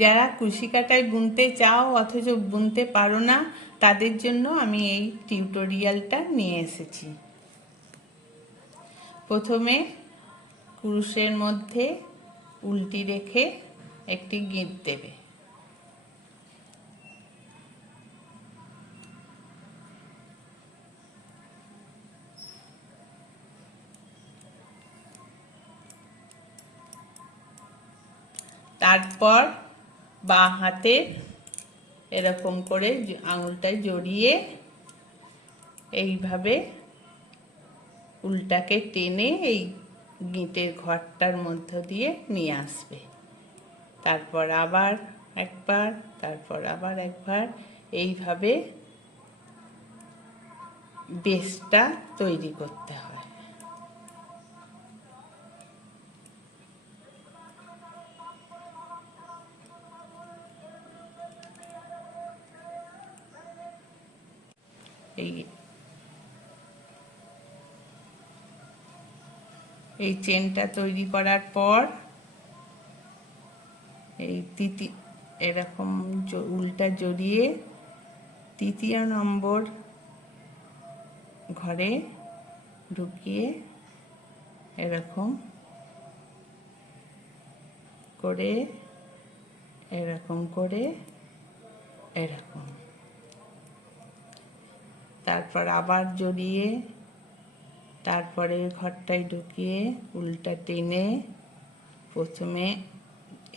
যারা কুশি কাটায় বুনতে চাও অথচ বুনতে পারো না, তাদের জন্য আমি এই টিউটোরিয়ালটা নিয়ে এসেছি। প্রথমে কুরুশের মধ্যে উল্টি রেখে একটি গিঁট দেবে। তারপর বাঁ হাতে এরকম করে আঙুলটায় জড়িয়ে এইভাবে উল্টাকে টেনে এই গিঁটের ঘরটার মধ্য দিয়ে নিয়ে আসবে। তারপর আবার একবার, তারপর আবার একবার, এইভাবে বেসটা তৈরি করতে হয়। এই চেনটা তৈরি করার পর এই এরকম উল্টা জড়িয়ে তৃতীয় নম্বর ঘরে ঢুকিয়ে এরকম করে এরকম করে এরকম, তারপর আবার জড়িয়ে তারপরে ঘরটায় ঢুকিয়ে উল্টা টেনে প্রথমে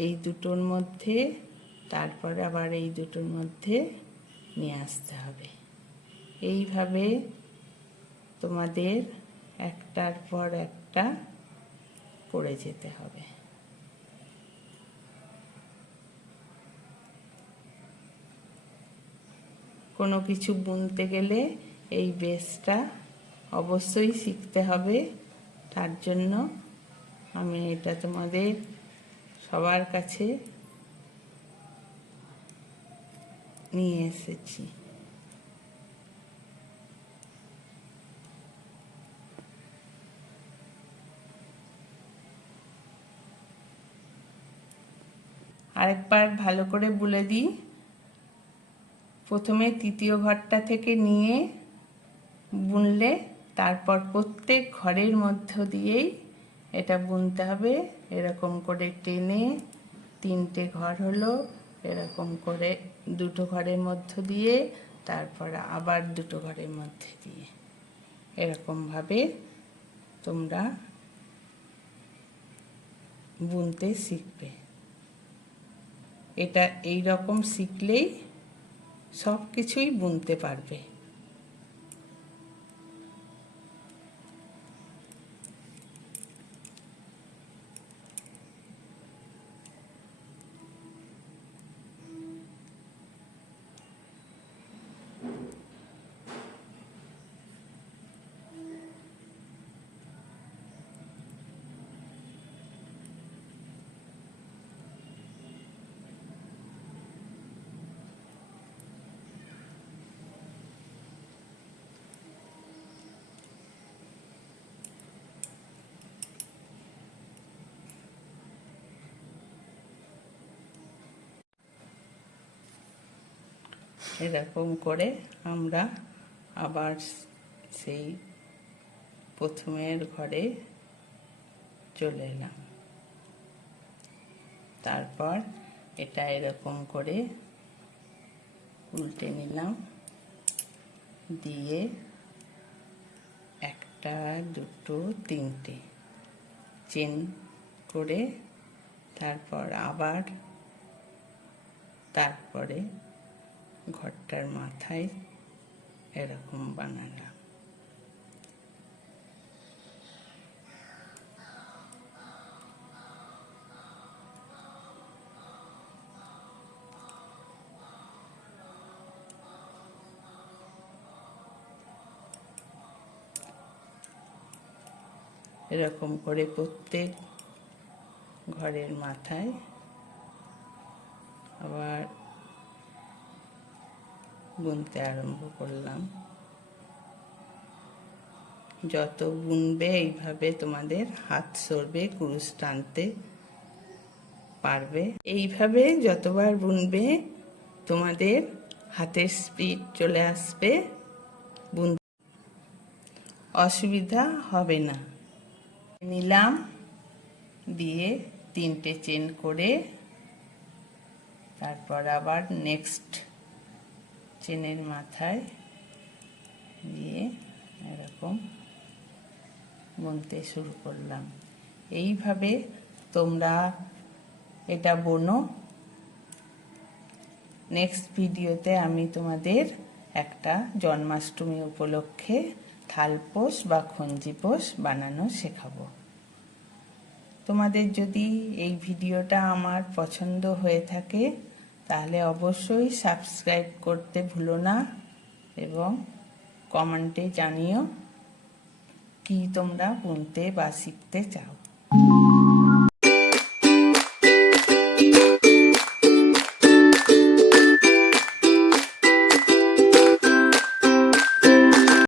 এই দুটোর মধ্যে, তারপরে আবার এই দুটোর মধ্যে নিয়ে আসতে হবে। এইভাবে তোমাদের একটার পর একটা করে যেতে হবে। কোনো কিছু বুনতে গেলে এই বেসটা অবশ্যই শিখতে হবে। তার জন্য আমি এটা তোমাদের সবার কাছে নিয়ে এসেছি। আরেকবার ভালো করে বলে দিই। প্রথমে তৃতীয় ঘরটা থেকে নিয়ে বুনলে তারপর প্রত্যেক ঘরের মধ্য দিয়েই এটা বুনতে হবে। এরকম করে টেনে তিনটে ঘর হলো, এরকম করে দুটো ঘরের মধ্য দিয়ে, তারপর আবার দুটো ঘরের মধ্যে দিয়ে, এরকমভাবে তোমরা বুনতে শিখবে। এটা এই রকম শিখলেই সব কিছুই বুনতে পারবে। এরকম করে আমরা আবার সেই প্রথমের ঘরে চলে এলাম। তারপর এটা এরকম করে উল্টে নিলাম, দিয়ে একটা দুটো তিনটে চেন করে তারপর আবার তারপরে ঘরটার মাথায় এরকম বানালাম। এরকম করে প্রত্যেক ঘরের মাথায় আবার বুনতে আরম্ভ করলাম। যত বুনবে এইভাবে তোমাদের হাত সরবে কুরুশ টানতে, পারবে। এইভাবে যতবার বুনবে তোমাদের হাতের স্পিড চলে আসবে, অসুবিধা হবে না। নিলাম, দিয়ে 3টে চেন করে তারপর আবার নেক্সট চেনের মাথায় দিয়ে এরকম বুনতে শুরু করলাম। এইভাবে তোমরা এটা বোনো। নেক্সট ভিডিওতে আমি তোমাদের একটা জন্মাষ্টমী উপলক্ষে থালপোষ বা খঞ্জিপোষ বানানো শেখাবো। তোমাদের যদি এই ভিডিওটা আমার পছন্দ হয়ে থাকে তাহলে অবশ্যই সাবস্ক্রাইব করতে ভুলো না এবং কমেন্টে জানিও কি তোমরা বুনতে বা শিখতে চাও।